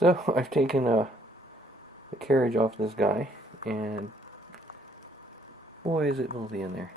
So I've taken the carriage off this guy, and boy is it filthy in there.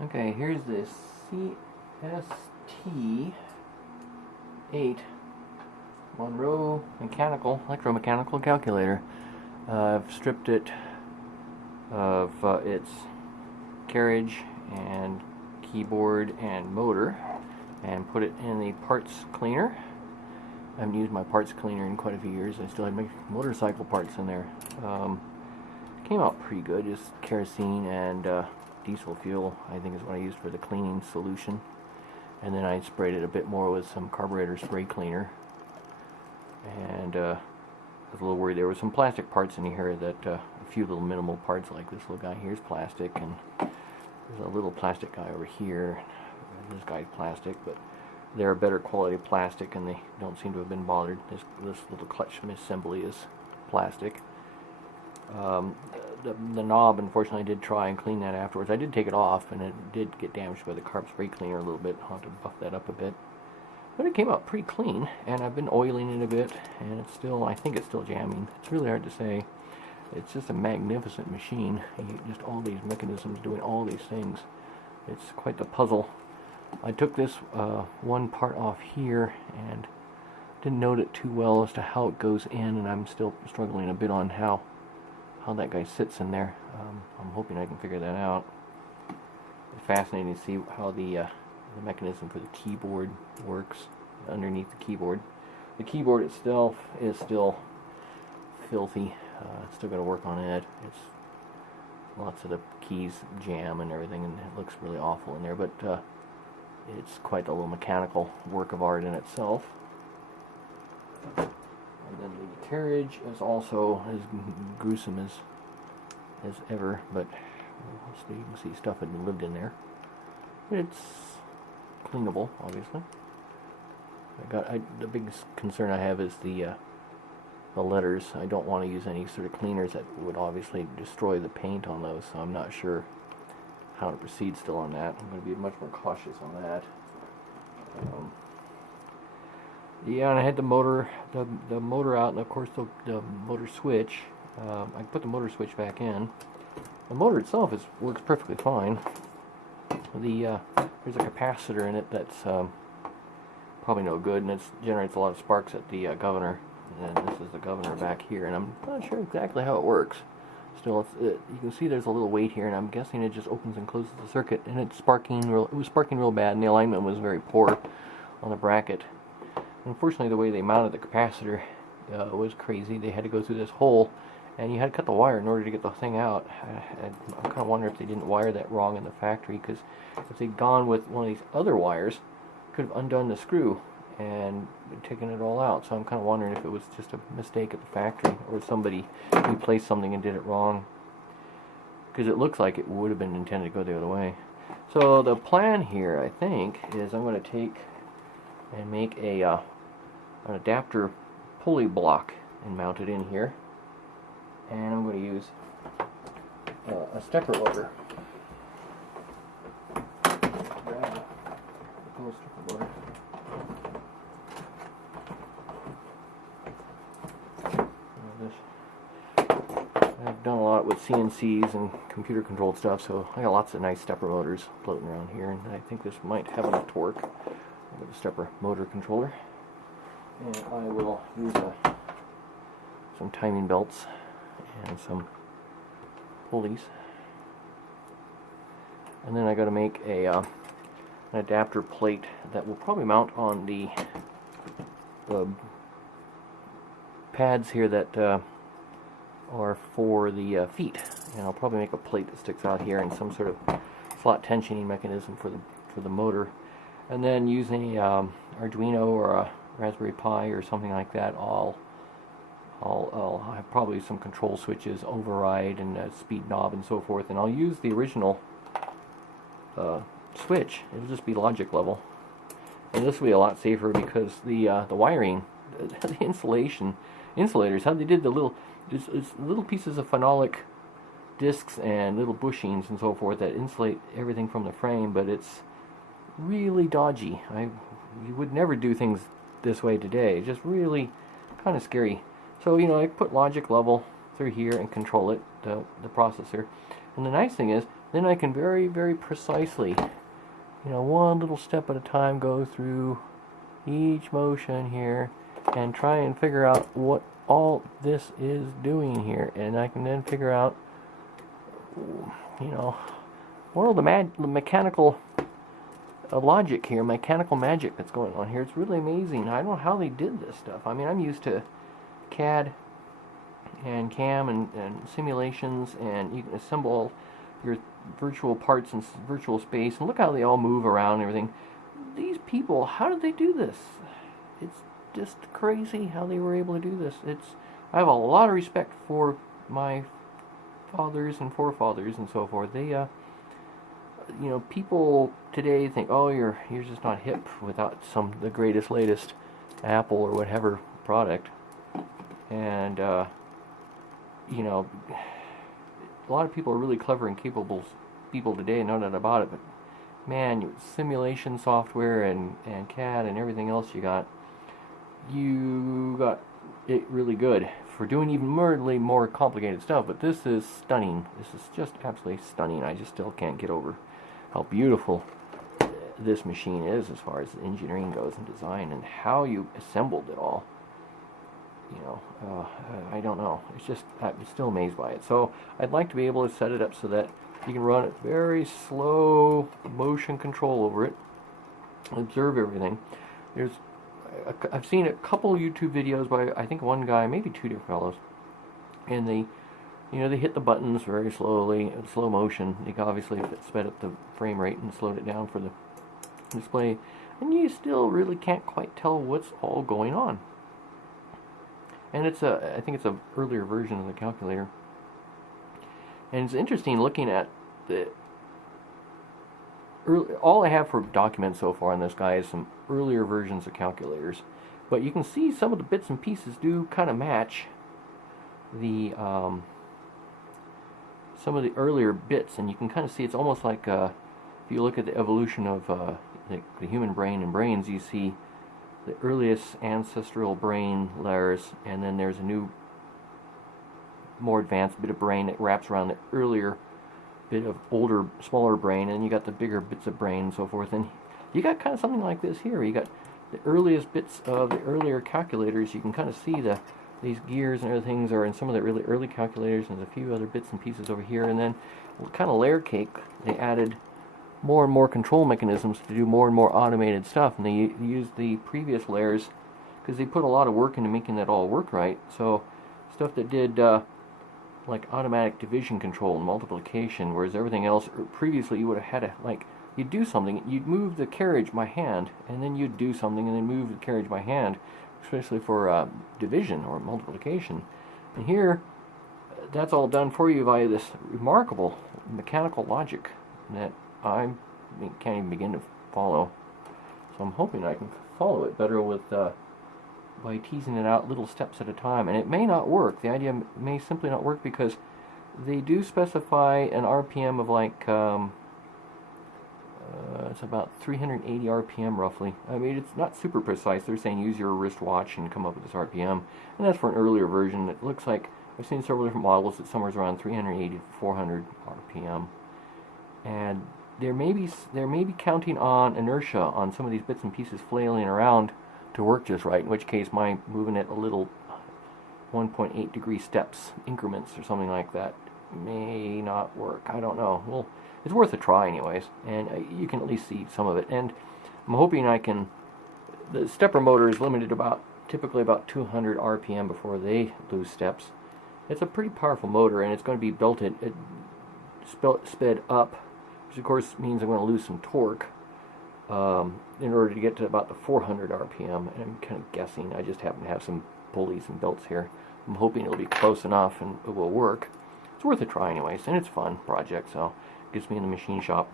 Okay, here's this CST-8 Monroe Electromechanical Calculator. I've stripped it of its carriage and keyboard and motor and put it in the parts cleaner. I haven't used my parts cleaner in quite a few years. I still have my motorcycle parts in there. Came out pretty good, just kerosene and diesel fuel, I think, is what I used for the cleaning solution. And then I sprayed it a bit more with some carburetor spray cleaner. And I was a little worried. There were some plastic parts in here that a few little minimal parts, like this little guy here is plastic, and there's a little plastic guy over here. This guy's plastic, but they're a better quality plastic, and they don't seem to have been bothered. This little clutch assembly is plastic. The knob, unfortunately, I did try and clean that afterwards. I did take it off, and it did get damaged by the carb spray cleaner a little bit. I'll have to buff that up a bit. But it came out pretty clean, and I've been oiling it a bit, and it's still, I think it's still jamming. It's really hard to say. It's just a magnificent machine. Just all these mechanisms doing all these things. It's quite the puzzle. I took this one part off here and didn't note it too well as to how it goes in, and I'm still struggling a bit on how that guy sits in there. I'm hoping I can figure that out. It's fascinating to see how the mechanism for the keyboard works underneath the keyboard. The keyboard itself is still filthy. Still got to work on it. It's lots of the keys jam and everything, and it looks really awful in there. But it's quite a little mechanical work of art in itself. And then the carriage is also as gruesome as ever, but you can see stuff had lived in there. It's cleanable, obviously. The biggest concern I have is the letters. I don't want to use any sort of cleaners that would obviously destroy the paint on those, so I'm not sure how to proceed still on that. I'm going to be much more cautious on that. Yeah, and I had the motor out, and of course the motor switch. I put the motor switch back in. The motor itself works perfectly fine. There's a capacitor in it that's probably no good, and it generates a lot of sparks at the governor. And this is the governor back here, and I'm not sure exactly how it works. Still, you can see there's a little weight here, and I'm guessing it just opens and closes the circuit, and it was sparking real bad, and the alignment was very poor on the bracket. Unfortunately, the way they mounted the capacitor was crazy. They had to go through this hole, and you had to cut the wire in order to get the thing out. I kind of wonder if they didn't wire that wrong in the factory, because if they'd gone with one of these other wires, could have undone the screw and taken it all out. So I'm kind of wondering if it was just a mistake at the factory, or somebody replaced something and did it wrong, because it looks like it would have been intended to go the other way. So the plan here, I think, is I'm going to take and make an adapter pulley block and mount it in here, and I'm going to use a stepper loader. Grab a little stepper loader. I've done a lot with CNCs and computer controlled stuff, so I got lots of nice stepper motors floating around here, and I think this might have enough torque with a stepper motor controller. And I will use some timing belts and some pulleys, and then I got to make an adapter plate that will probably mount on the pads here that are for the feet, and I'll probably make a plate that sticks out here and some sort of slot tensioning mechanism for the motor. And then using a Arduino or a Raspberry Pi or something like that, I'll have probably some control switches, override, and a speed knob and so forth, and I'll use the original switch. It'll just be logic level, and this will be a lot safer because the wiring, the insulators, how they did the little little pieces of phenolic discs and little bushings and so forth that insulate everything from the frame, but it's really dodgy. You would never do things this way today. It's just really kind of scary. So, you know, I put logic level through here and control it, the processor. And the nice thing is, then I can very, very precisely, you know, one little step at a time, go through each motion here and try and figure out what all this is doing here. And I can then figure out, you know, what are the mechanical logic here, mechanical magic that's going on here. It's really amazing. I don't know how they did this stuff. I mean, I'm used to CAD and CAM and simulations, and you can assemble your virtual parts in virtual space, and look how they all move around and everything. These people, how did they do this? It's just crazy how they were able to do this. I have a lot of respect for my fathers and forefathers and so forth. They you know, people today think, oh, you're just not hip without the greatest, latest Apple or whatever product. And you know, a lot of people are really clever and capable people today, no doubt about it. But man, simulation software and CAD and everything else you got it really good for doing even more complicated stuff. But this is stunning. This is just absolutely stunning. I just still can't get over how beautiful this machine is as far as engineering goes and design, and how you assembled it all. You know, I don't know. It's just, I'm still amazed by it. So I'd like to be able to set it up so that you can run it very slow motion control over it, observe everything. I've seen a couple YouTube videos by, I think, one guy, maybe two different fellows, and they hit the buttons very slowly, in slow motion. They obviously sped up the frame rate and slowed it down for the display, and you still really can't quite tell what's all going on. And I think it's an earlier version of the calculator. And it's interesting looking at all I have for documents so far on this guy is some earlier versions of calculators. But you can see some of the bits and pieces do kind of match the some of the earlier bits, and you can kind of see it's almost like if you look at the evolution of the human brain and brains, you see the earliest ancestral brain layers, and then there's a new, more advanced bit of brain that wraps around the earlier bit of older, smaller brain, and you got the bigger bits of brain and so forth. And you got kind of something like this here. You got the earliest bits of the earlier calculators. You can kind of see these gears and other things are in some of the really early calculators, and there's a few other bits and pieces over here. And then, kind of layer cake, they added more and more control mechanisms to do more and more automated stuff, and they used the previous layers because they put a lot of work into making that all work right. So stuff that did like automatic division control and multiplication, whereas everything else previously you would have had to, you'd do something, you'd move the carriage by hand, and then you'd do something and then move the carriage by hand, especially for division or multiplication. And here, that's all done for you via this remarkable mechanical logic that I can't even begin to follow. So I'm hoping I can follow it better with by teasing it out little steps at a time. And it may not work. The idea may simply not work because they do specify an RPM of it's about 380 RPM roughly. I mean, it's not super precise. They're saying use your wristwatch and come up with this RPM. And that's for an earlier version. It looks like I've seen several different models that somewhere around 380 to 400 RPM. And they may be counting on inertia on some of these bits and pieces flailing around to work just right, in which case my moving it a little 1.8 degree steps increments or something like that may not work. I don't know. Well, it's worth a try anyways, and you can at least see some of it. And I'm hoping the stepper motor is limited typically about 200 RPM before they lose steps. It's a pretty powerful motor, and it's going to be sped up, which of course means I'm going to lose some torque. in order to get to about the 400 RPM, and I'm kind of guessing. I just happen to have some pulleys and belts here. I'm hoping it'll be close enough and it will work. It's worth a try anyways, and it's a fun project, so it gets me in the machine shop